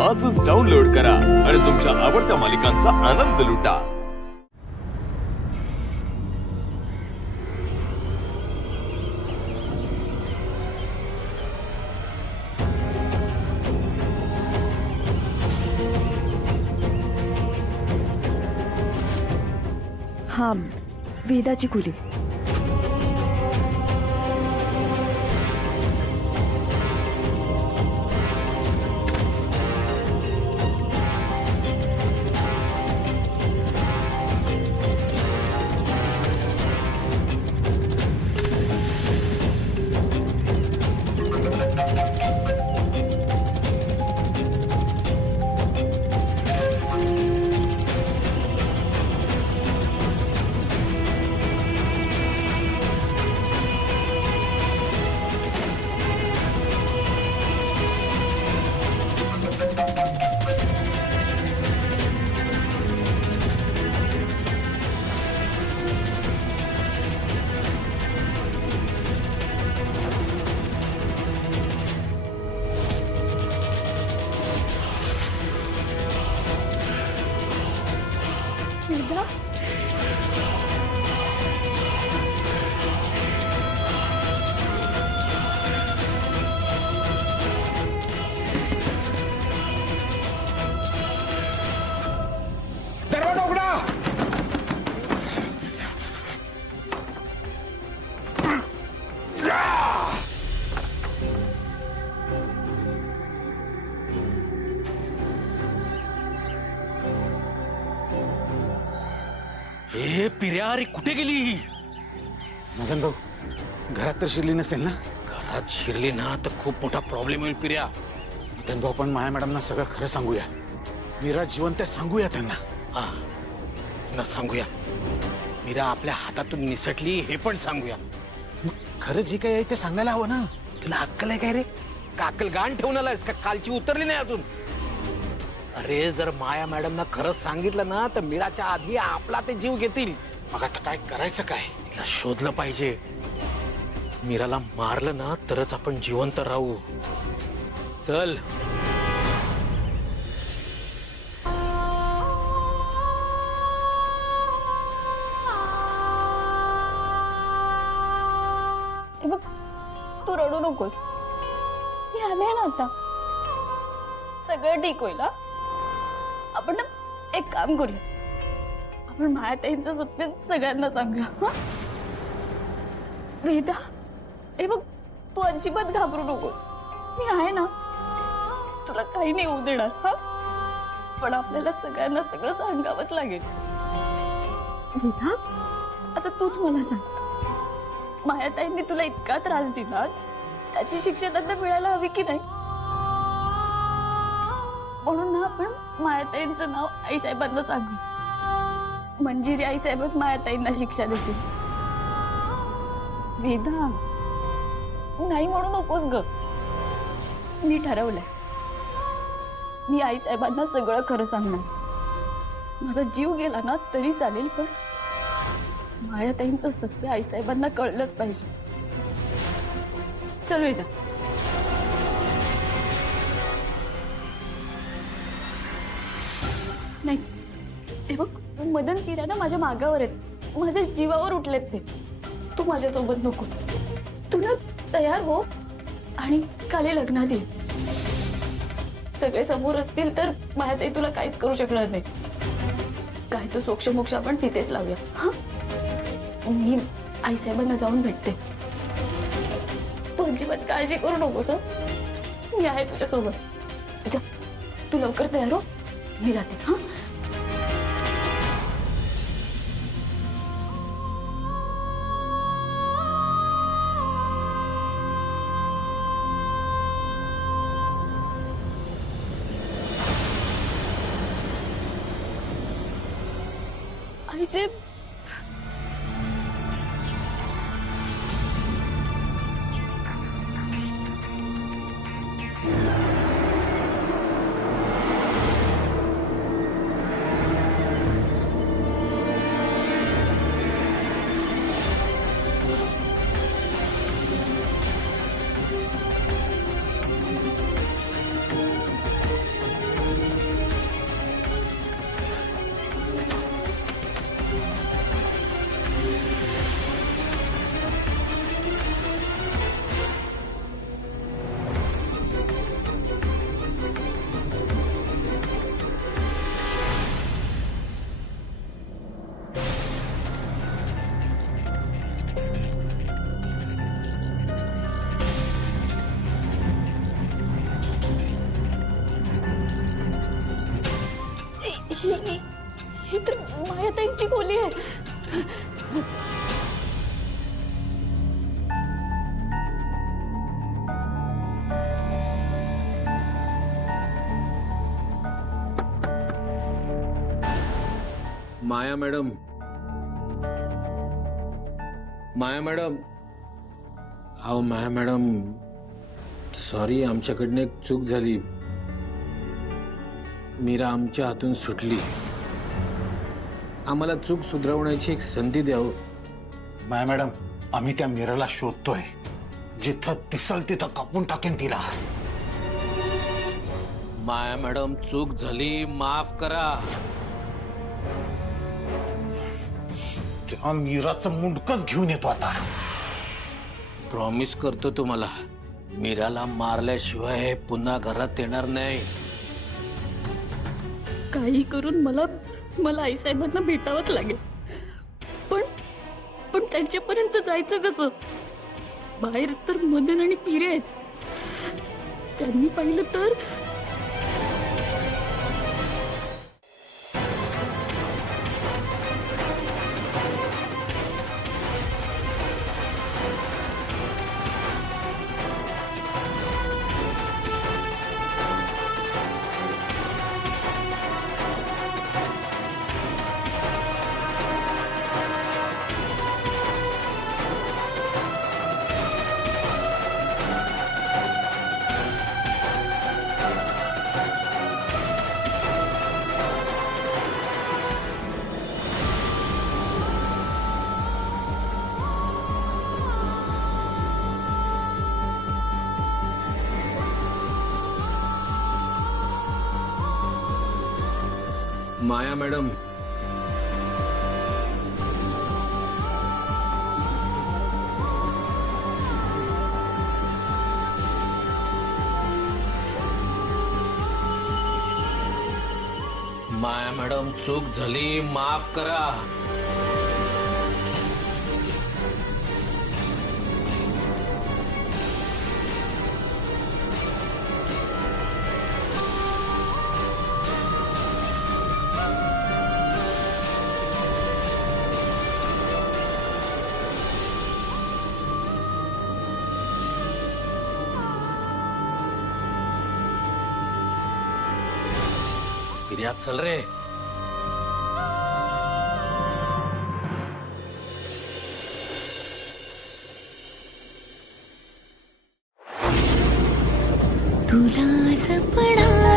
आजच डाउनलोड करा आणि तुमच्या आवडत्या मालिकांचा आनंद लुटा। हा वेदाची खोली। वेदा दरवाजा उघडा। हे पिर्या रे कुठे गेली ही? मदन भाऊ घरात तर शिरली नसेल ना? घरात शिरली ना तर खूप मोठा प्रॉब्लेम होईल पिर्या। मदन भाऊ पण माया मॅडमना सगळं खरं सांगूया। मीरा जिवंत आहे सांगूया त्यांना। हा ना सांगूया, मीरा आपल्या हातातून निसटली हे पण सांगूया। मग खरं जे काही आहे ते सांगायला हवं ना। तुला अक्कल आहे काय रे? का अक्कल गाण ठेवून आलायस का? कालची उतरली नाही अजून? अरे जर माया मॅडमना खरंच सांगितलं ना तर मीराच्या आधी आपला ते जीव घेतील। मग आता काय करायचं? काय तिला शोधलं पाहिजे। मीराला मारलं ना तरच आपण जिवंत राहू। चल हे बघ, तू रडू नकोस। मी आले ना आता, सगळं ठीक होईल। हा? आपण ना एक काम करूया, आपण मायाताईंचं सत्य सगळ्यांना सांगूया। हा? वेदा हे बघ, तू अजिबात घाबरू नकोस। मी आहे ना, तुला काही नाही होऊ देणार। हा? पण आपल्याला सगळ्यांना सगळं सांगावंच लागेल। वेदा आता तूच मला सांग, मायाताईंनी तुला इतका त्रास दिला, त्याची शिक्षा त्यांना मिळायला हवी की नाही? म्हणून ना आपण मायाताईंचं नाव आईसाहेबांना सांगू। मंजिरी आईसाहेबच मायाताईंना शिक्षा देतील। वेदा नाही म्हणू नकोस ग। मी ठरवलंय, मी आईसाहेबांना सगळं खरं सांगणार। माझा जीव गेला ना तरी चालेल, पण मायाताईंचं सत्य आईसाहेबांना कळलंच पाहिजे। चल वेदा। नाही हे बघ, मदन पिर्या ना माझ्या मागावर आहेत, माझ्या जीवावर उठलेत ते। तू माझ्यासोबत नको, तू ना तयार हो आणि काली लग्नात ये। सगळे समोर असतील तर मायाताई तुला काहीच करू शकणार नाही। काय तो सोक्षमोक्ष आपण तिथेच लावूया। हा, मी आईसाहेबांना जाऊन भेटते। तू अजिबात काळजी करू नकोस। मी आहे तुझ्यासोबत। जा, तू लवकर तयार हो, मी जाते। हा आईचे ही तर मायाताईंची खोली आहे. माया मॅडम, माया मॅडम, अहो माया मॅडम, सॉरी, आमच्याकडनं एक चूक झाली. मीरा आमच्या हातून सुटली. आम्हाला चूक सुधारवण्याची एक संधी द्यावं. माया मॅडम, आम्ही त्या मीराला शोधतोय. जिथं दिसल तिथं कापून टाकेन तिला. माया मॅडम, चूक झाली, माफ करा. त्या मीराचं मुंडकच घेऊन येतो आता. प्रॉमिस करतो तुम्हाला, मीराला मारल्याशिवाय हे पुन्हा घरात येणार नाही. काही करून मला आईसाहेबांना भेटावंच लागेल. पण त्यांच्यापर्यंत जायचं कसं? बाहेर तर मदन आणि पिरे आहेत. त्यांनी पाहिलं तर. माया मॅडम, माया मॅडम, चूक झाली, माफ करा. फिर्याद चल रे. तुला जपणार